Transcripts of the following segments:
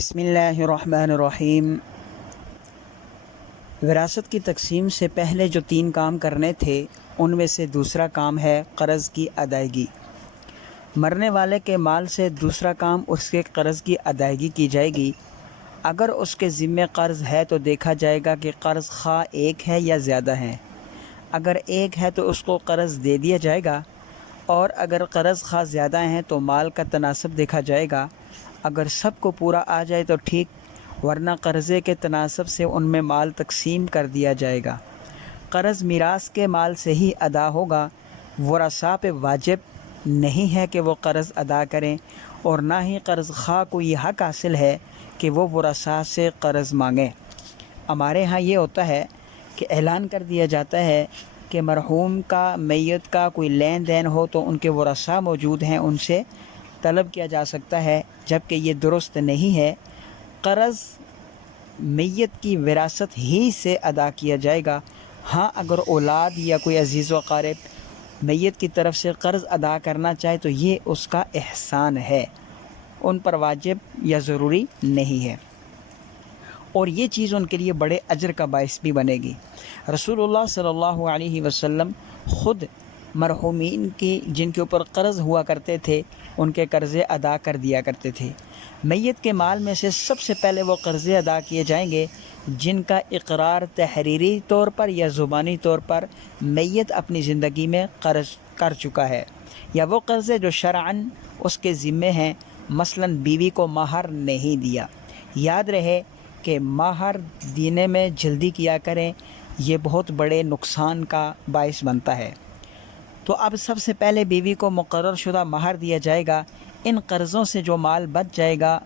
بسم اللہ الرحمن الرحیم۔ وراثت کی تقسیم سے پہلے جو 3 کام کرنے تھے ان میں سے دوسرا کام ہے قرض کی ادائیگی۔ مرنے والے کے مال سے دوسرا کام اس کے قرض کی ادائیگی کی جائے گی۔ اگر اس کے ذمے قرض ہے تو دیکھا جائے گا کہ قرض خواہ ایک ہے یا زیادہ ہے۔ اگر ایک ہے تو اس کو قرض دے دیا جائے گا، اور اگر قرض خواہ زیادہ ہیں تو مال کا تناسب دیکھا جائے گا۔ اگر سب کو پورا آ جائے تو ٹھیک، ورنہ قرضے کے تناسب سے ان میں مال تقسیم کر دیا جائے گا۔ قرض میراث کے مال سے ہی ادا ہوگا۔ ورثاء پہ واجب نہیں ہے کہ وہ قرض ادا کریں، اور نہ ہی قرض خواہ کو یہ حق حاصل ہے کہ وہ ورثاء سے قرض مانگیں۔ ہمارے ہاں یہ ہوتا ہے کہ اعلان کر دیا جاتا ہے کہ مرحوم کا میت کا کوئی لین دین ہو تو ان کے ورثاء موجود ہیں، ان سے طلب کیا جا سکتا ہے، جبکہ یہ درست نہیں ہے۔ قرض میت کی وراثت ہی سے ادا کیا جائے گا۔ ہاں، اگر اولاد یا کوئی عزیز و اقارب میت کی طرف سے قرض ادا کرنا چاہے تو یہ اس کا احسان ہے، ان پر واجب یا ضروری نہیں ہے، اور یہ چیز ان کے لیے بڑے اجر کا باعث بھی بنے گی۔ رسول اللہ صلی اللہ علیہ وسلم خود مرحومین کی جن کے اوپر قرض ہوا کرتے تھے ان کے قرضے ادا کر دیا کرتے تھے۔ میت کے مال میں سے سب سے پہلے وہ قرضے ادا کیے جائیں گے جن کا اقرار تحریری طور پر یا زبانی طور پر میت اپنی زندگی میں قرض کر چکا ہے، یا وہ قرضے جو شرعاً اس کے ذمے ہیں، مثلاً بیوی کو مہر نہیں دیا۔ یاد رہے کہ مہر دینے میں جلدی کیا کریں، یہ بہت بڑے نقصان کا باعث بنتا ہے۔ تو اب سب سے پہلے بیوی کو مقرر شدہ مہر دیا جائے گا۔ ان قرضوں سے جو مال بچ جائے گا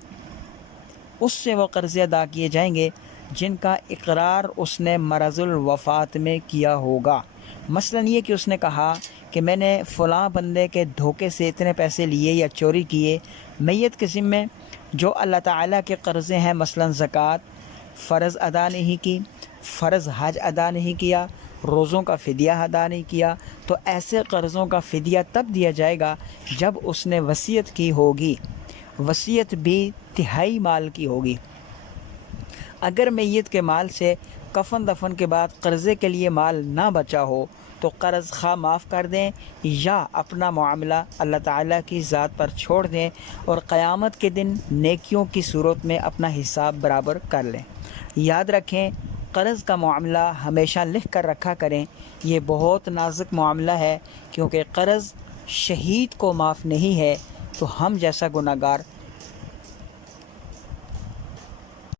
اس سے وہ قرضے ادا کیے جائیں گے جن کا اقرار اس نے مرض الوفات میں کیا ہوگا۔ مثلاً یہ کہ اس نے کہا کہ میں نے فلاں بندے کے دھوکے سے اتنے پیسے لیے یا چوری کیے۔ میت کے ذمے جو اللہ تعالیٰ کے قرضے ہیں، مثلاً زکوٰۃ فرض ادا نہیں کی، فرض حج ادا نہیں کیا، روزوں کا فدیہ ادا نہیں کیا، تو ایسے قرضوں کا فدیہ تب دیا جائے گا جب اس نے وصیت کی ہوگی۔ وصیت بھی تہائی مال کی ہوگی۔ اگر میت کے مال سے کفن دفن کے بعد قرضے کے لیے مال نہ بچا ہو تو قرض خواہ معاف کر دیں یا اپنا معاملہ اللہ تعالیٰ کی ذات پر چھوڑ دیں، اور قیامت کے دن نیکیوں کی صورت میں اپنا حساب برابر کر لیں۔ یاد رکھیں، قرض کا معاملہ ہمیشہ لکھ کر رکھا کریں۔ یہ بہت نازک معاملہ ہے، کیونکہ قرض شہید کو معاف نہیں ہے تو ہم جیسا گناہگار